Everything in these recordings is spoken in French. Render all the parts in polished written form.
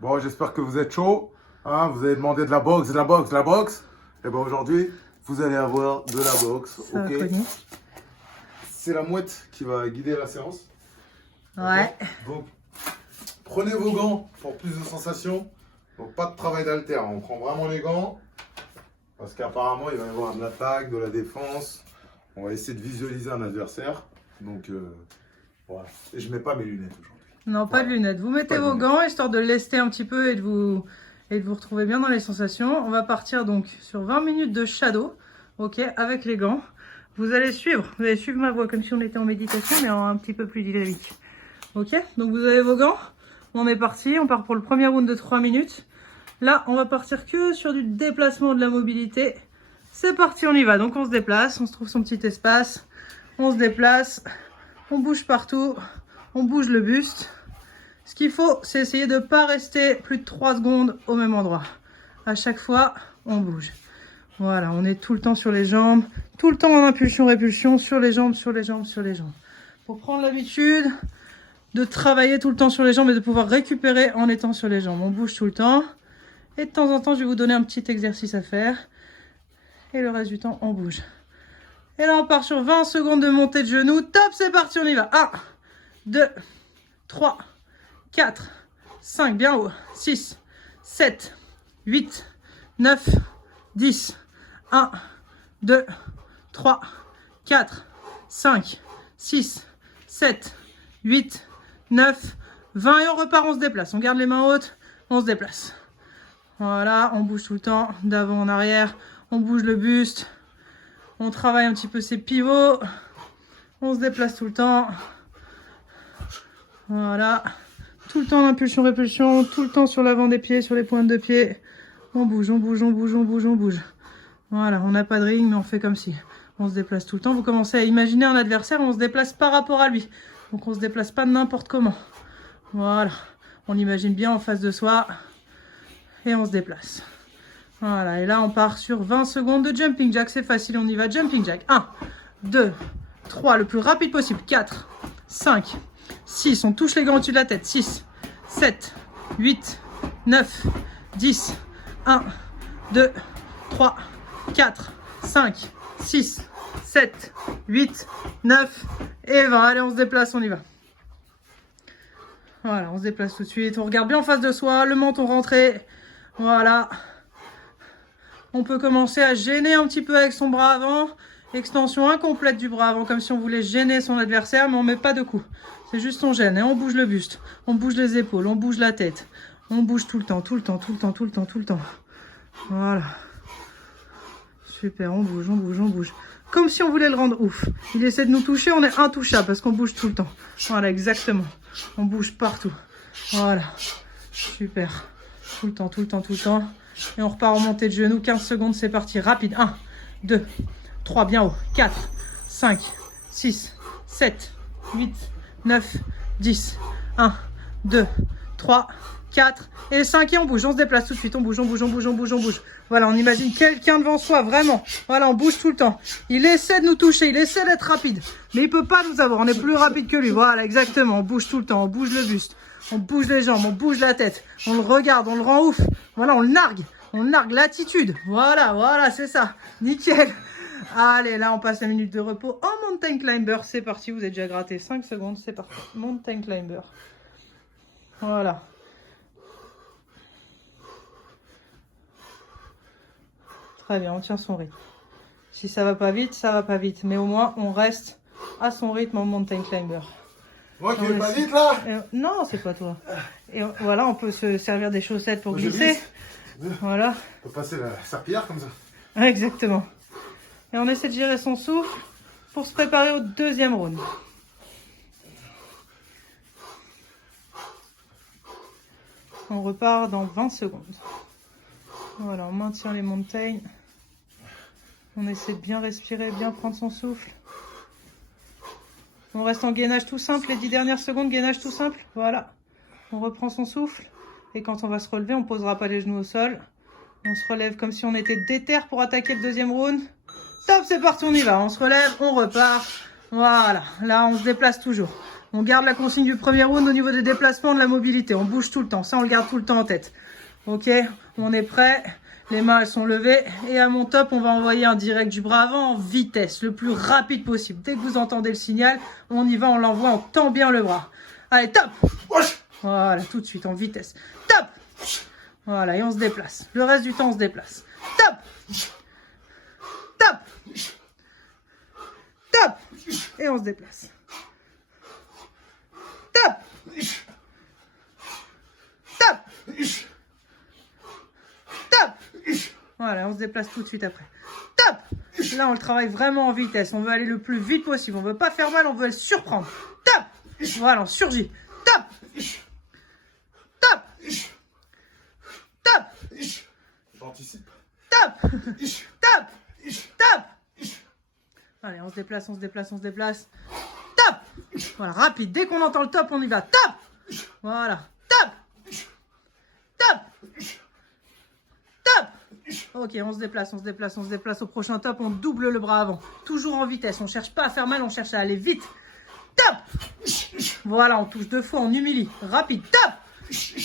Bon, j'espère que vous êtes chaud. Hein, vous avez demandé de la boxe, de la boxe, de la boxe. Et ben aujourd'hui, vous allez avoir de la boxe. Ça va cogner. C'est la mouette qui va guider la séance. Ouais. Donc, prenez vos gants pour plus de sensations. Donc, pas de travail d'haltère. On prend vraiment les gants. Parce qu'apparemment, il va y avoir de l'attaque, de la défense. On va essayer de visualiser un adversaire. Donc, voilà. Et je mets pas mes lunettes aujourd'hui. Non, pas de lunettes. Vous mettez vos gants histoire de lester un petit peu et de vous retrouver bien dans les sensations. On va partir donc sur 20 minutes de shadow, ok, avec les gants. Vous allez suivre ma voix comme si on était en méditation, mais en un petit peu plus dynamique. Ok, donc vous avez vos gants. On est parti, on part pour le premier round de 3 minutes. Là, on va partir que sur du déplacement de la mobilité. C'est parti, on y va. Donc on se déplace, on se trouve son petit espace. On se déplace, on bouge partout, on bouge le buste. Ce qu'il faut, c'est essayer de ne pas rester plus de 3 secondes au même endroit. À chaque fois, on bouge. Voilà, on est tout le temps sur les jambes, tout le temps en impulsion-répulsion, sur les jambes, sur les jambes, sur les jambes. Pour prendre l'habitude de travailler tout le temps sur les jambes et de pouvoir récupérer en étant sur les jambes. On bouge tout le temps. Et de temps en temps, je vais vous donner un petit exercice à faire. Et le reste du temps, on bouge. Et là, on part sur 20 secondes de montée de genoux. Top, c'est parti, on y va. 1, 2, 3, 4, 5, bien haut, 6, 7, 8, 9, 10, 1, 2, 3, 4, 5, 6, 7, 8, 9, 20 et on repart, on se déplace. On garde les mains hautes, on se déplace. Voilà, on bouge tout le temps, d'avant en arrière, on bouge le buste, on travaille un petit peu ses pivots, on se déplace tout le temps. Voilà. Tout le temps en impulsion-répulsion, tout le temps sur l'avant des pieds, sur les pointes de pied. On bouge, on bouge, on bouge, on bouge, on bouge. Voilà, on n'a pas de ring, mais on fait comme si. On se déplace tout le temps. Vous commencez à imaginer un adversaire, on se déplace par rapport à lui. Donc on se déplace pas n'importe comment. Voilà, on imagine bien en face de soi. Et on se déplace. Voilà, et là on part sur 20 secondes de jumping jack. C'est facile, on y va. Jumping jack. 1, 2, 3, le plus rapide possible. 4, 5, 6, on touche les gants au-dessus de la tête. 6, 7, 8, 9, 10, 1, 2, 3, 4, 5, 6, 7, 8, 9 et 20. Allez, on se déplace, on y va. Voilà, on se déplace tout de suite. On regarde bien en face de soi, le menton rentré. Voilà. On peut commencer à gêner un petit peu avec son bras avant. Extension incomplète du bras avant, comme si on voulait gêner son adversaire, mais on ne met pas de coup. C'est juste on gêne et on bouge le buste, on bouge les épaules, on bouge la tête. On bouge tout le temps, tout le temps, tout le temps, tout le temps, tout le temps. Voilà. Super, on bouge, on bouge, on bouge. Comme si on voulait le rendre ouf. Il essaie de nous toucher, on est intouchable parce qu'on bouge tout le temps. Voilà, exactement. On bouge partout. Voilà. Super. Tout le temps, tout le temps, tout le temps. Et on repart en montée de genoux. 15 secondes, c'est parti. Rapide. 1, 2, 3, bien haut. 4, 5, 6, 7, 8, 9, 10. 1, 2, 3, 4 et 5 et on bouge. On se déplace tout de suite. On bouge, on bouge, on bouge, on bouge, on bouge. Voilà, on imagine quelqu'un devant soi, vraiment. Voilà, on bouge tout le temps. Il essaie de nous toucher, il essaie d'être rapide. Mais il peut pas nous avoir, on est plus rapide que lui. Voilà, exactement. On bouge tout le temps, on bouge le buste. On bouge les jambes, on bouge la tête. On le regarde, on le rend ouf. Voilà, on le nargue. On nargue l'attitude. Voilà, voilà, c'est ça. Nickel. Allez, là, on passe la minute de repos en mountain climber. C'est parti, vous êtes déjà gratté 5 secondes. C'est parti. Mountain climber. Voilà. Très bien, on tient son rythme. Si ça va pas vite, ça va pas vite. Mais au moins, on reste à son rythme en mountain climber. Moi qui vais pas vite là. Non, c'est pas toi. Et voilà, on peut se servir des chaussettes pour glisser. Voilà. On peut passer la serpillière comme ça. Exactement. Et on essaie de gérer son souffle pour se préparer au deuxième round. On repart dans 20 secondes. Voilà, on maintient les montagnes. On essaie de bien respirer, bien prendre son souffle. On reste en gainage tout simple, les 10 dernières secondes, gainage tout simple. Voilà. On reprend son souffle. Et quand on va se relever, on ne posera pas les genoux au sol. On se relève comme si on était déter pour attaquer le deuxième round. Top, c'est parti, on y va. On se relève, on repart. Voilà. Là, on se déplace toujours. On garde la consigne du premier round au niveau des déplacements, de la mobilité. On bouge tout le temps. Ça, on le garde tout le temps en tête. Ok, on est prêt. Les mains, elles sont levées. Et à mon top, on va envoyer un direct du bras avant en vitesse, le plus rapide possible. Dès que vous entendez le signal, on y va, on l'envoie, on tend bien le bras. Allez, top! Voilà, tout de suite, en vitesse. Top! Voilà, et on se déplace. Le reste du temps, on se déplace. Top! Top! Top! Et on se déplace. Top! Top! Top! Voilà, on se déplace tout de suite après. Top! Là, on le travaille vraiment en vitesse. On veut aller le plus vite possible. On veut pas faire mal, on veut le surprendre. Top! Voilà, on surgit. Top! Top! Top! J'anticipe. Top! Top! Top! Allez, on se déplace, on se déplace, on se déplace. Top! Voilà, rapide. Dès qu'on entend le top, on y va. Top! Voilà. Top! Top! Top! Ok, on se déplace, on se déplace, on se déplace. Au prochain top, on double le bras avant. Toujours en vitesse. On cherche pas à faire mal, on cherche à aller vite. Top! Voilà, on touche 2 fois, on humilie. Rapide. Top!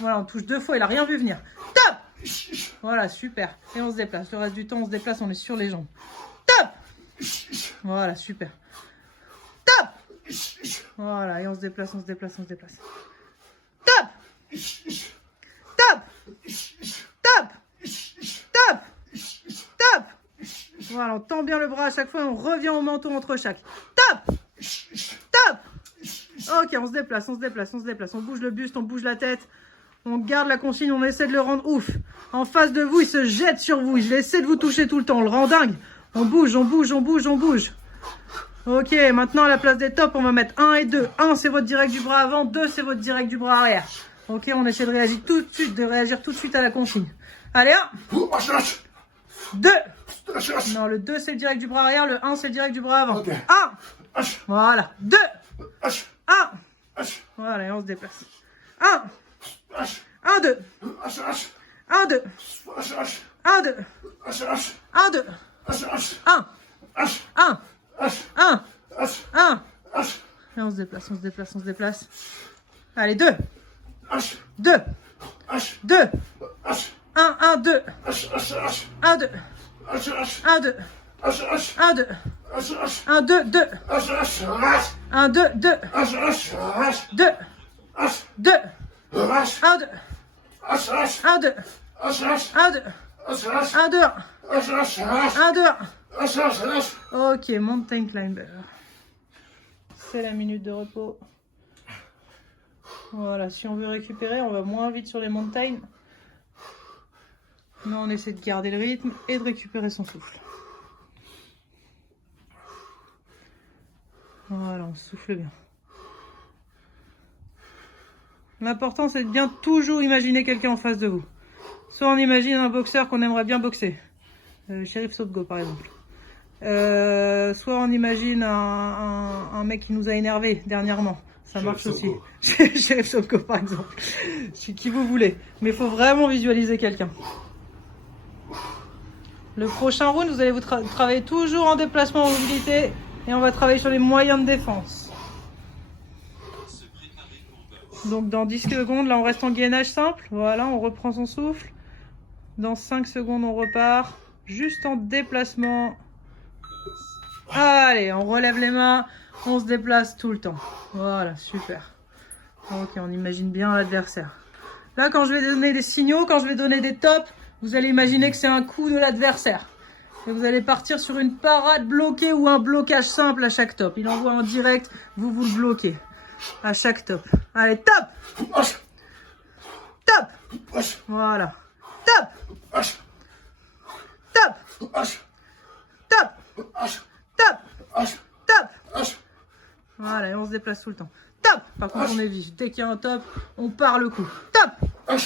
Voilà, on touche 2 fois, il a rien vu venir. Top! Voilà, super. Et on se déplace. Le reste du temps, on se déplace, on est sur les jambes. Top! Voilà, super. Top! Voilà, et on se déplace, on se déplace, on se déplace. Top! Top! Top! Top! Top! Voilà, on tend bien le bras à chaque fois et on revient au menton entre chaque. Top! Top! Ok, on se déplace, on se déplace, on se déplace. On bouge le buste, on bouge la tête. On garde la consigne, on essaie de le rendre ouf. En face de vous, il se jette sur vous. Il essaie de vous toucher tout le temps. On le rend dingue. On bouge, on bouge, on bouge, on bouge. Ok, maintenant à la place des tops, on va mettre 1 et 2. 1, c'est votre direct du bras avant. 2, c'est votre direct du bras arrière. Ok, on essaie de réagir tout de suite à la consigne. Allez, 1. 2. Non, le 2, c'est le direct du bras arrière. Le 1, c'est le direct du bras avant. 1. Voilà. 2. 1. Voilà, et on se déplace. 1. 1, 2. 1, 2. 1, 2. 1, 2. 1. 1. 1. 1. Et on se déplace, on se déplace, on se déplace. Allez, 2. 2. 2. 1, 1, 2. 1, 2. 1, 2. 1, 2. 1, 2, 2. 1, 2, 2. 2. 2. 1, 2. 1, 2. 1, 2. 1, 2. 1, 2. Ok, mountain climber. C'est la minute de repos. Voilà, si on veut récupérer, on va moins vite sur les montagnes. Mais on essaie de garder le rythme et de récupérer son souffle. Voilà, on souffle bien. L'important, c'est de bien toujours imaginer quelqu'un en face de vous. Soit on imagine un boxeur qu'on aimerait bien boxer. Sheriff Sobgo, par exemple. Soit on imagine un mec qui nous a énervé dernièrement. Ça marche aussi. Sheriff Sobgo, par exemple. Qui vous voulez. Mais il faut vraiment visualiser quelqu'un. Le prochain round, vous allez vous travailler toujours en déplacement en mobilité. Et on va travailler sur les moyens de défense. Donc dans 10 secondes, là on reste en gainage simple. Voilà, on reprend son souffle. Dans 5 secondes, on repart. Juste en déplacement. Allez, on relève les mains. On se déplace tout le temps. Voilà, super. Ok, on imagine bien l'adversaire. Là, quand je vais donner des signaux, quand je vais donner des tops, vous allez imaginer que c'est un coup de l'adversaire. Et vous allez partir sur une parade bloquée ou un blocage simple à chaque top. Il envoie en direct, vous le bloquez. À chaque top. Allez, top! Top! Voilà. Top! Top! Top! Top! Top! Voilà, et on se déplace tout le temps. Top! Par contre, on est vif. Dès qu'il y a un top, on part le coup. Top! Top!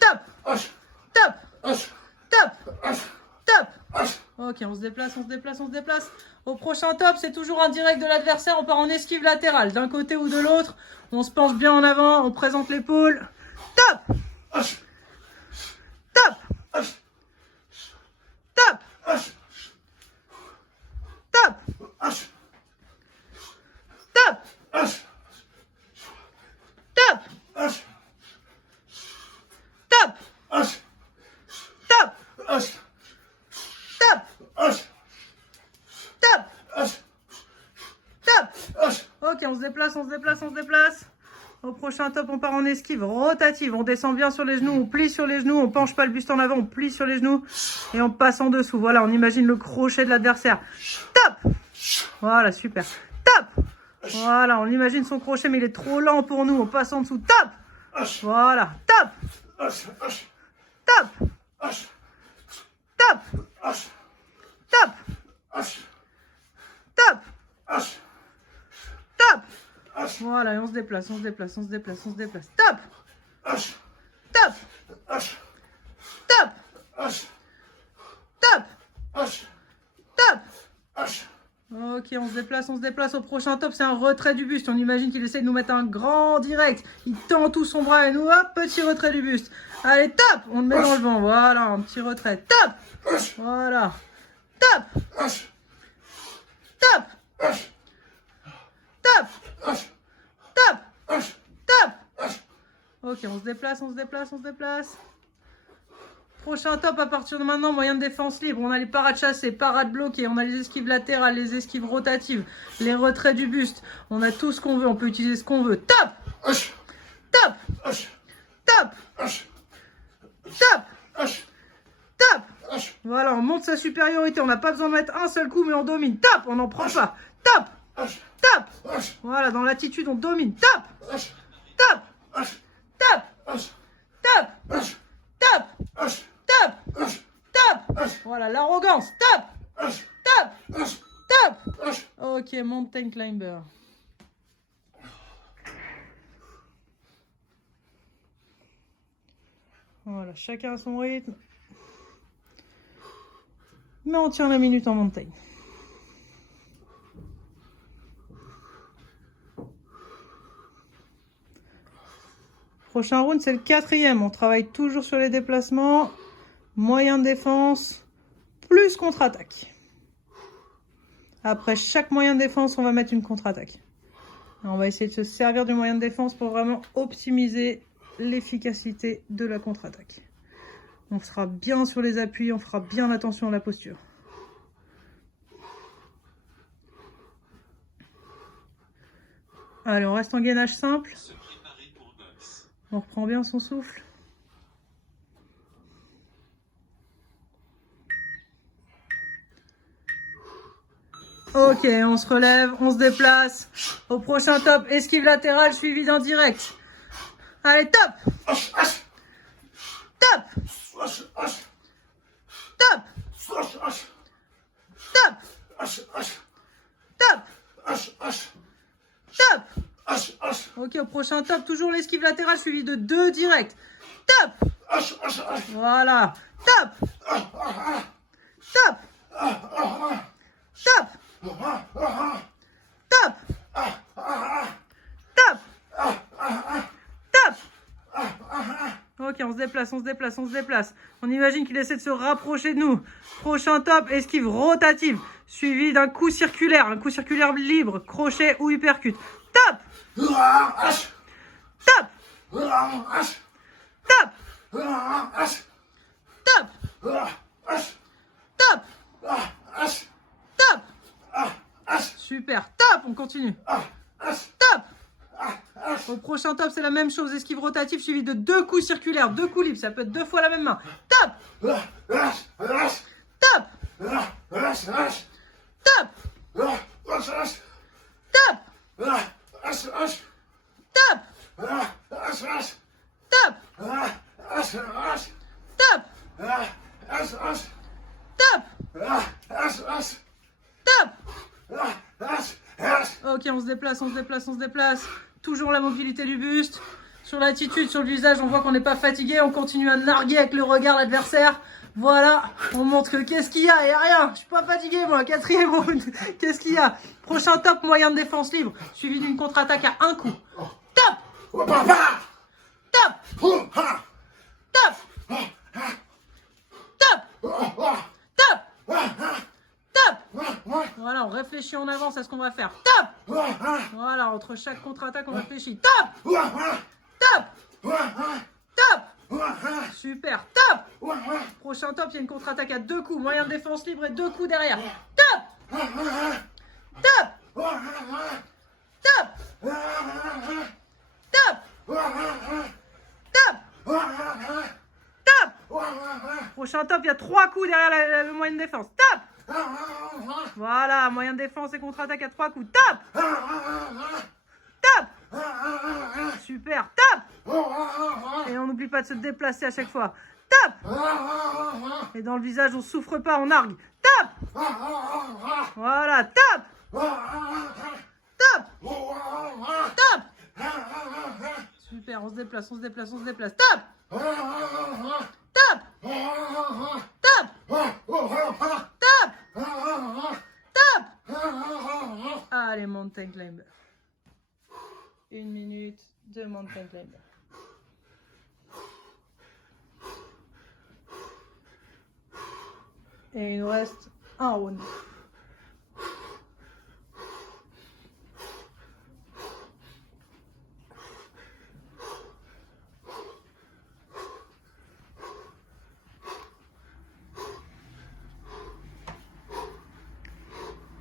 Top! Top! Top! Ok, on se déplace, on se déplace, on se déplace. Au prochain top, c'est toujours un direct de l'adversaire. On part en esquive latérale, d'un côté ou de l'autre. On se penche bien en avant, on présente l'épaule. Top! Top! Top! Top! Top! on se déplace, on se déplace, on se déplace. Au prochain top, on part en esquive rotative. On descend bien sur les genoux, on plie sur les genoux, on penche pas le buste en avant, on plie sur les genoux et on passe en dessous. Voilà, on imagine le crochet de l'adversaire. Top! Voilà, super. Top! Voilà, on imagine son crochet, mais il est trop lent pour nous. On passe en dessous. Top! Voilà, top! Top! Top! Top! Top! Top! Voilà, et on se déplace, on se déplace, on se déplace, on se déplace. Top! Top! Top! Top! Top! Ok, on se déplace au prochain top, c'est un retrait du buste. On imagine qu'il essaie de nous mettre un grand direct. Il tend tout son bras et nous, hop, petit retrait du buste. Allez, top! On le met dans le vent, voilà, un petit retrait. Top! Voilà. Top! Top! Top! Top! Top! Ok, on se déplace, on se déplace, on se déplace. Prochain top à partir de maintenant, moyen de défense libre. On a les parades chassées, parades bloquées, on a les esquives latérales, les esquives rotatives, les retraits du buste. On a tout ce qu'on veut, on peut utiliser ce qu'on veut. Top! Top! Top! Top! Top! Voilà, on monte sa supériorité. On n'a pas besoin de mettre un seul coup, mais on domine. Top! On n'en prend pas. Top! Top! Voilà, dans l'attitude, on domine. Top! Top! Top! Top! Top! Top! Top! Voilà, l'arrogance. Top! Top! Top! Ok, mountain climber. Voilà, chacun à son rythme. Mais on tient la minute en montagne. Prochain round, c'est le 4e. On travaille toujours sur les déplacements. Moyen de défense, plus contre-attaque. Après chaque moyen de défense, on va mettre une contre-attaque. On va essayer de se servir du moyen de défense pour vraiment optimiser l'efficacité de la contre-attaque. On sera bien sur les appuis, on fera bien attention à la posture. Allez, on reste en gainage simple. On reprend bien son souffle. Ok, on se relève, on se déplace. Au prochain top, esquive latérale suivi d'un direct. Allez, top! Top! Top! Top! Top! Top! Ok, au prochain top, toujours l'esquive latérale suivi de 2 directs. Top! Voilà. Top! Top! Top! Top! Top! Top! Ok, on se déplace, on se déplace, on se déplace. On imagine qu'il essaie de se rapprocher de nous. Prochain top, esquive rotative, suivi d'un coup circulaire. Un coup circulaire libre, crochet ou uppercut. Top! Top! Top! Top! Top! Top! Super, top, on continue. Top! Au prochain top, c'est la même chose, esquive rotative suivi de 2 coups circulaires, 2 coups libres, ça peut être 2 fois la même main. Top! Top! Top! Top! Top! Top! Top! Top! Top! Ok, on se déplace, on se déplace, on se déplace. Toujours la mobilité du buste. Sur l'attitude, sur le visage, on voit qu'on n'est pas fatigué. On continue à narguer avec le regard l'adversaire. Voilà, on montre que qu'est-ce qu'il y a? Il n'y a rien. Je suis pas fatigué, moi. 4e round. Qu'est-ce qu'il y a? Prochain top, moyen de défense libre. Suivi d'une contre-attaque à un coup. Top! Top! Top! Top! Top! Top! Voilà, on réfléchit, on avance à ce qu'on va faire. Top! Voilà, entre chaque contre-attaque, on réfléchit. Top! Top! Top! Super, top! Prochain top, il y a une contre-attaque à 2 coups. Moyen de défense libre et 2 coups derrière. Top! Top! Top! Top. Top. Top. Prochain top, il y a 3 coups derrière le moyen de défense. Top. Voilà, moyen de défense et contre-attaque à 3 coups. Top. Top. Super. Top. Et on n'oublie pas de se déplacer à chaque fois. Top. Et dans le visage, on souffre pas, on argue. Top. Voilà. Top. Top. Top. Super, on se déplace, on se déplace, on se déplace. Top. Top. Top. Top. Top. Allez, mountain climber. 1 minute de mountain climber. Et il nous reste un round.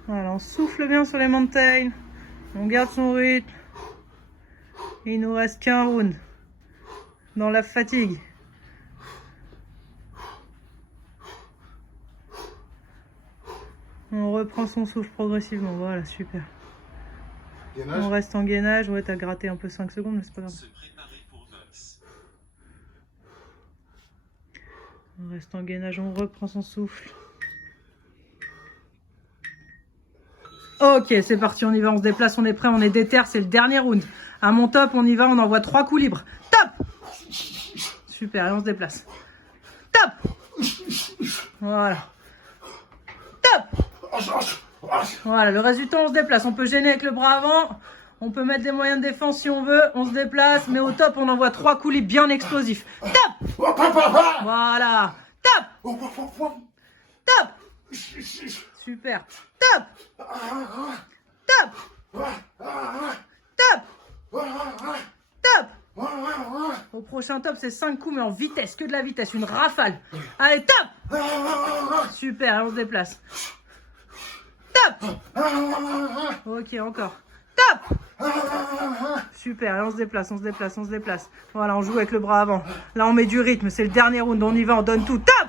Voilà, on souffle bien sur les mountains, on garde son rythme. Il nous reste qu'un round dans la fatigue. On reprend son souffle progressivement, voilà, super. Gainage. On reste en gainage, ouais, t'as gratté un peu 5 secondes, mais c'est pas grave. On reste en gainage, on reprend son souffle. Ok, c'est parti, on y va, on se déplace, on est prêt, on est déter, c'est le dernier round. À mon top, on y va, on envoie 3 coups libres. Top. Super, et on se déplace. Top. Voilà. Top. Voilà, le reste du temps, on se déplace. On peut gêner avec le bras avant, on peut mettre des moyens de défense si on veut, on se déplace, mais au top, on envoie 3 coups libres bien explosifs. Top. Voilà. Top. Top. Super. Top. Top. Top. Top. Au prochain top, c'est 5 coups, mais en vitesse, que de la vitesse, une rafale. Allez, top. Super, on se déplace. Top. Ok, encore. Top. Super, on se déplace, on se déplace, on se déplace. Voilà, on joue avec le bras avant. Là, on met du rythme, c'est le dernier round, on y va, on donne tout. Top.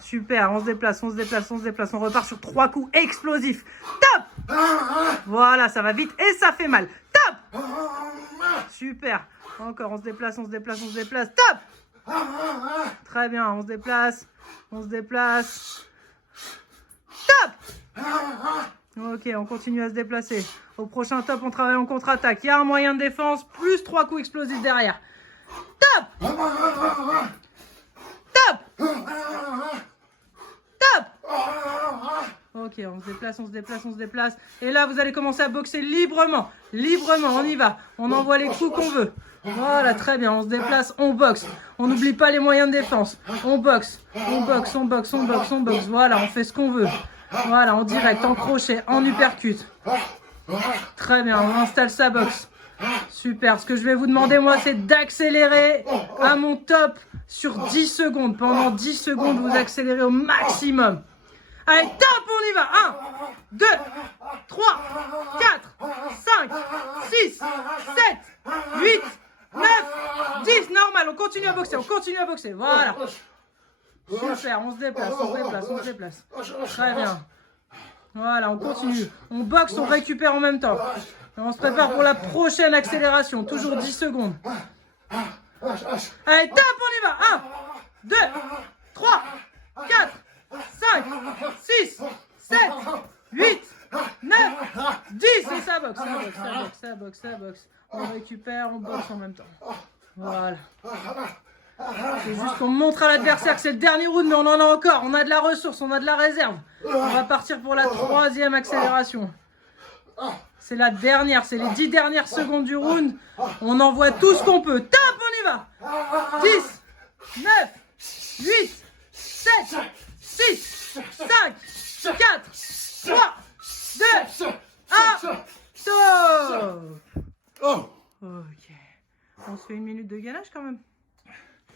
Super, on se déplace, on se déplace, on se déplace. On repart sur 3 coups explosifs. Top. Voilà, ça va vite et ça fait mal. Top. Super. Encore, on se déplace, on se déplace, on se déplace. Top. Très bien, on se déplace, on se déplace. Top. Ok, on continue à se déplacer. Au prochain top, on travaille en contre-attaque. Il y a un moyen de défense, plus 3 coups explosifs derrière. Top. Top. Top. Ok, on se déplace, on se déplace, on se déplace. Et là, vous allez commencer à boxer librement. Librement, on y va. On envoie les coups qu'on veut. Voilà, très bien. On se déplace, on boxe. On n'oublie pas les moyens de défense. On boxe, on boxe, on boxe, on boxe, on boxe. Voilà, on fait ce qu'on veut. Voilà, en direct, en crochet, en uppercut. Très bien, on installe sa boxe. Super. Ce que je vais vous demander, moi, c'est d'accélérer à mon top sur 10 secondes. Pendant 10 secondes, vous accélérez au maximum. Allez, top, on y va. 1, 2, 3, 4, 5, 6, 7, 8, 9, 10. Normal, on continue à boxer, on continue à boxer. Voilà. Super, on se déplace, on se déplace, on se déplace. Très bien. Voilà, on continue. On boxe, on récupère en même temps. Et on se prépare pour la prochaine accélération. Toujours 10 secondes. Allez, top, on y va. 1, 2, 3, 4, 5, 6, 7, 8, 9, 10. Et ça boxe, ça boxe, ça boxe, ça boxe, ça boxe. On récupère, on boxe en même temps. Voilà. C'est juste qu'on montre à l'adversaire que c'est le dernier round, mais on en a encore. On a de la ressource, on a de la réserve. On va partir pour la 3e accélération. C'est la dernière, c'est les 10 dernières secondes du round. On envoie tout ce qu'on peut. Top, on y va. 10, 9, 8, 7, 6, 5, 4, 3, 2, 1. Stop. Ok. On se fait 1 minute de gainage quand même.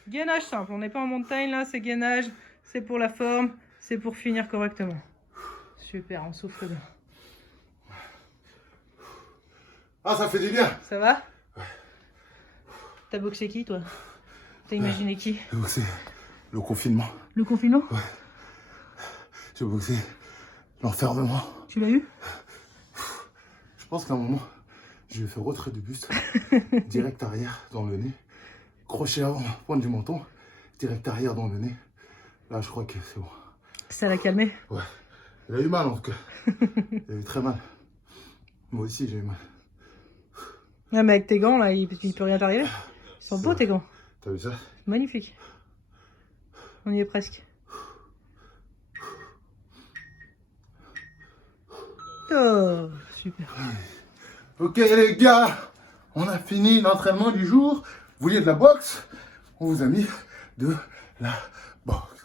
Gainage simple, on n'est pas en montagne là, c'est gainage, c'est pour la forme, c'est pour finir correctement. Super, on souffle bien. Ah, ça fait du bien. Ça va? T'as boxé qui, toi? T'as imaginé qui? J'ai boxé le confinement. Le confinement? Ouais. J'ai boxé l'enfermement. Tu l'as eu? Je pense qu'à un moment, je vais faire retrait du buste, direct arrière dans le nez, crochet avant, pointe du menton, direct arrière dans le nez. Là, je crois que c'est bon. Ça l'a calmé? Ouais. Il a eu mal en tout cas. Il a eu très mal. Moi aussi, j'ai eu mal. Ouais, mais avec tes gants, là, il peut rien t'arriver. Ils sont beaux, tes gants. T'as vu ça? Magnifique. On y est presque. Oh, super. Ok les gars, on a fini l'entraînement du jour. Vous vouliez de la boxe? On vous a mis de la boxe.